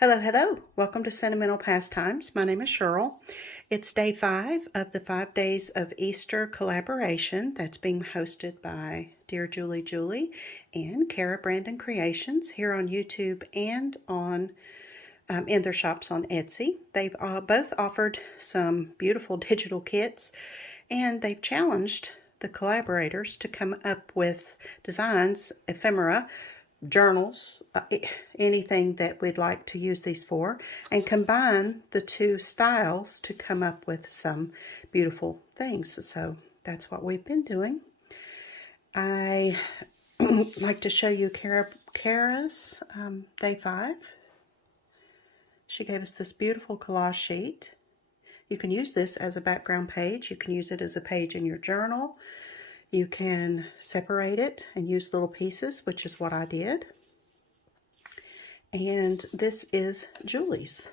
Hello, hello. Welcome to Sentimental Pastimes. My name is Cheryl. It's day 5 of the 5 days of Easter collaboration that's being hosted by DearJulieJulie and CaraBrandonCreations here on YouTube and on in their shops on Etsy. They've both offered some beautiful digital kits, and they've challenged the collaborators to come up with designs, ephemera, journals, anything that we'd like to use these for, and combine the two styles to come up with some beautiful things. So that's what we've been doing. I like to show you Cara's day 5. She gave us this beautiful collage sheet. You can use this as a background page. You can use it as a page in your journal. You can separate it and use little pieces, which is what I did. And this is Julie's.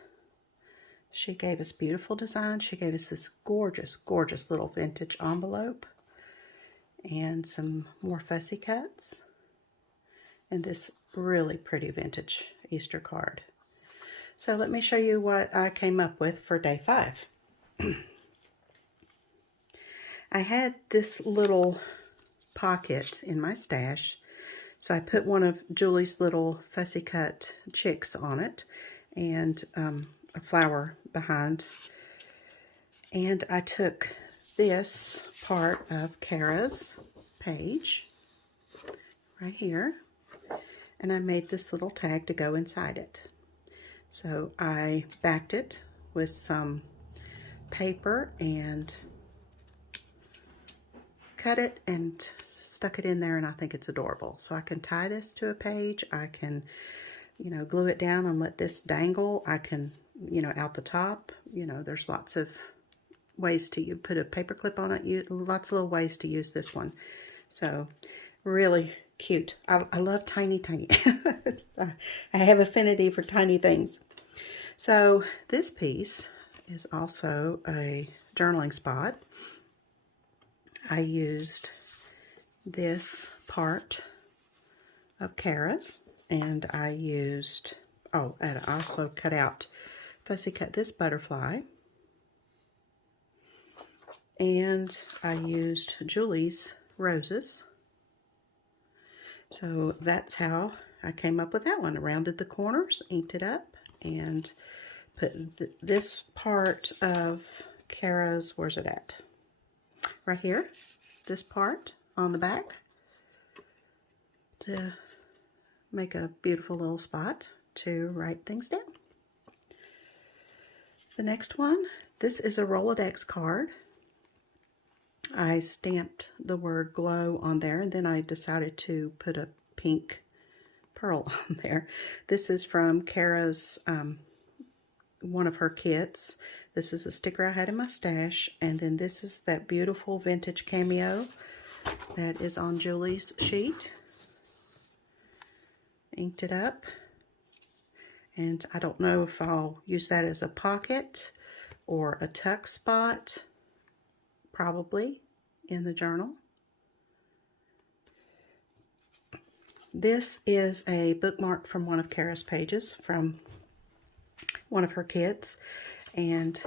She gave us beautiful design. She gave us this gorgeous, gorgeous little vintage envelope and some more fussy cuts and this really pretty vintage Easter card. So let me show you what I came up with for day 5. I had this little pocket in my stash, so I put one of Julie's little fussy cut chicks on it and a flower behind. And I took this part of Cara's page right here, and I made this little tag to go inside it. So I backed it with some paper and cut it and stuck it in there, and I think it's adorable. So I can tie this to a page. I can, glue it down and let this dangle. I can, out the top, there's lots of ways to put a paper clip on it. Lots of little ways to use this one. So really cute. I love tiny. I have affinity for tiny things. So this piece is also a journaling spot. I used this part of Cara's, and I used, and I also cut out, fussy cut this butterfly, and I used Julie's roses. So that's how I came up with that one. I rounded the corners, inked it up, and put this part of Cara's, where's it at? Right here, this part on the back to make a beautiful little spot to write things down. The next one, this is a Rolodex card. I stamped the word glow on there, and then I decided to put a pink pearl on there. This is from Cara's, one of her kits. This is a sticker I had in my stash, and then this is that beautiful vintage cameo that is on Julie's sheet. Inked it up, and I don't know if I'll use that as a pocket or a tuck spot, probably in the journal. This is a bookmark from one of Cara's pages from one of her kits, and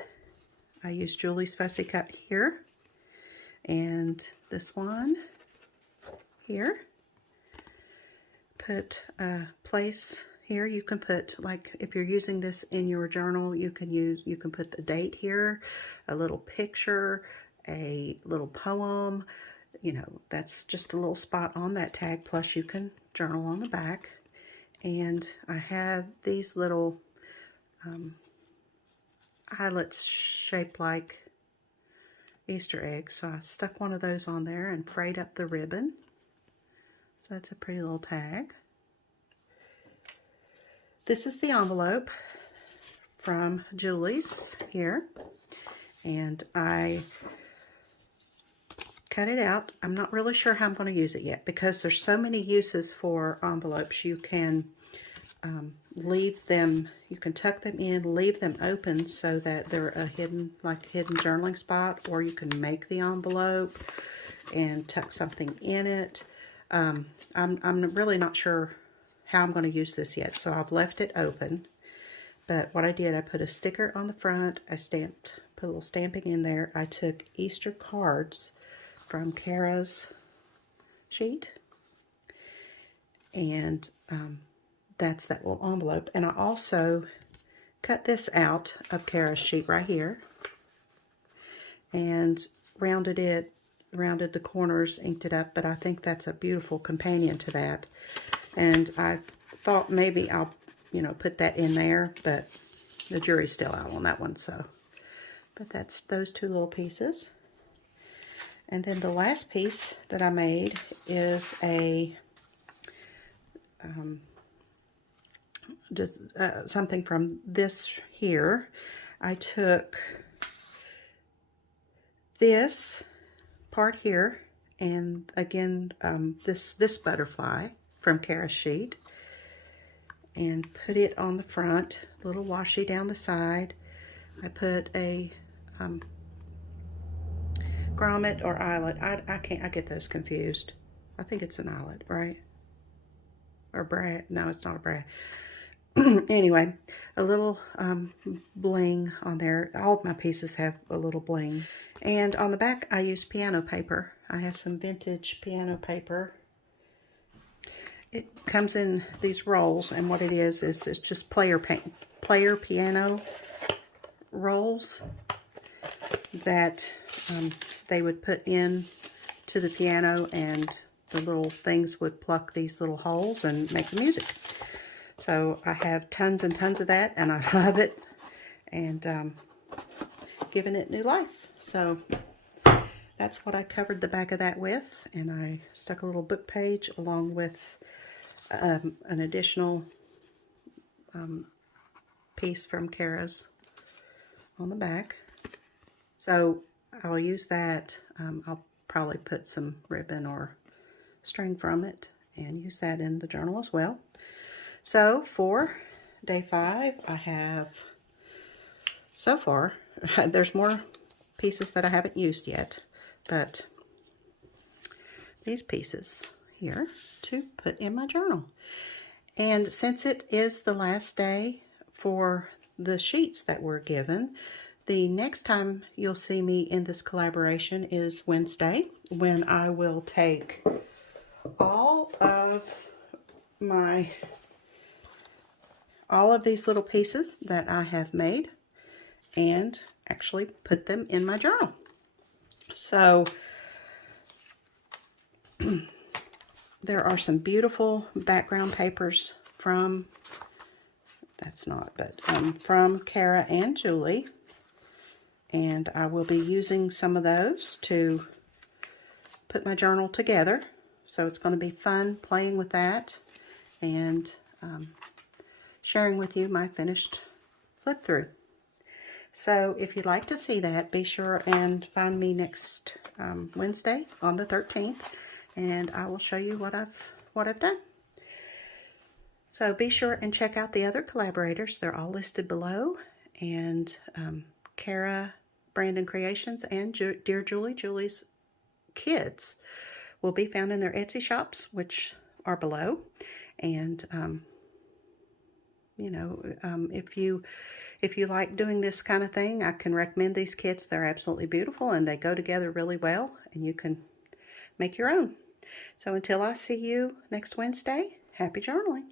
I used Julie's fussy cut here and this one here. Put a place here. You can put, like, if you're using this in your journal, you can put the date here, a little picture, a little poem. That's just a little spot on that tag, plus you can journal on the back. And I have these little eyelets shaped like Easter eggs, so I stuck one of those on there and frayed up the ribbon. So that's a pretty little tag. This is the envelope from Julie's here, and I cut it out. I'm not really sure how I'm going to use it yet, because there's so many uses for envelopes. You can leave them, you can tuck them in, leave them open so that they're a hidden journaling spot, or you can make the envelope and tuck something in it. I'm really not sure how I'm going to use this yet, so I've left it open. But what I did, I put a sticker on the front. I put a little stamping in there. I took Easter cards from Cara's sheet. And that's that little envelope. And I also cut this out of Cara's sheet right here. And rounded the corners, inked it up. But I think that's a beautiful companion to that. And I thought maybe I'll, put that in there. But the jury's still out on that one. So, but that's those two little pieces. And then the last piece that I made is a something from this here. I took this part here, and again this butterfly from Cara's sheet, and put it on the front, a little washi down the side. I put a grommet or eyelet. I get those confused. I think it's an eyelet, right? Or brad. No, it's not a brad. Anyway, a little bling on there. All of my pieces have a little bling. And on the back, I used piano paper. I have some vintage piano paper. It comes in these rolls, and what it is it's just player piano rolls that they would put in to the piano, and the little things would pluck these little holes and make the music. So I have tons and tons of that, and I love it, and giving it new life. So that's what I covered the back of that with, and I stuck a little book page along with an additional piece from Cara's on the back. So I'll use that. I'll probably put some ribbon or string from it and use that in the journal as well. So for day 5, I have, so far, there's more pieces that I haven't used yet, but these pieces here to put in my journal. And since it is the last day for the sheets that were given, the next time you'll see me in this collaboration is Wednesday, when I will take all of these little pieces that I have made and actually put them in my journal. So there are some beautiful background papers from, from Cara and Julie. And I will be using some of those to put my journal together. So it's going to be fun playing with that and sharing with you my finished flip through. So if you'd like to see that, be sure and find me next Wednesday on the 13th, and I will show you what I've done. So be sure and check out the other collaborators. They're all listed below, and CaraBrandonCreations and DearJulieJulie's kits will be found in their Etsy shops, which are below. And if you like doing this kind of thing, I can recommend these kits. They're absolutely beautiful, and they go together really well, and you can make your own. So until I see you next Wednesday, happy journaling.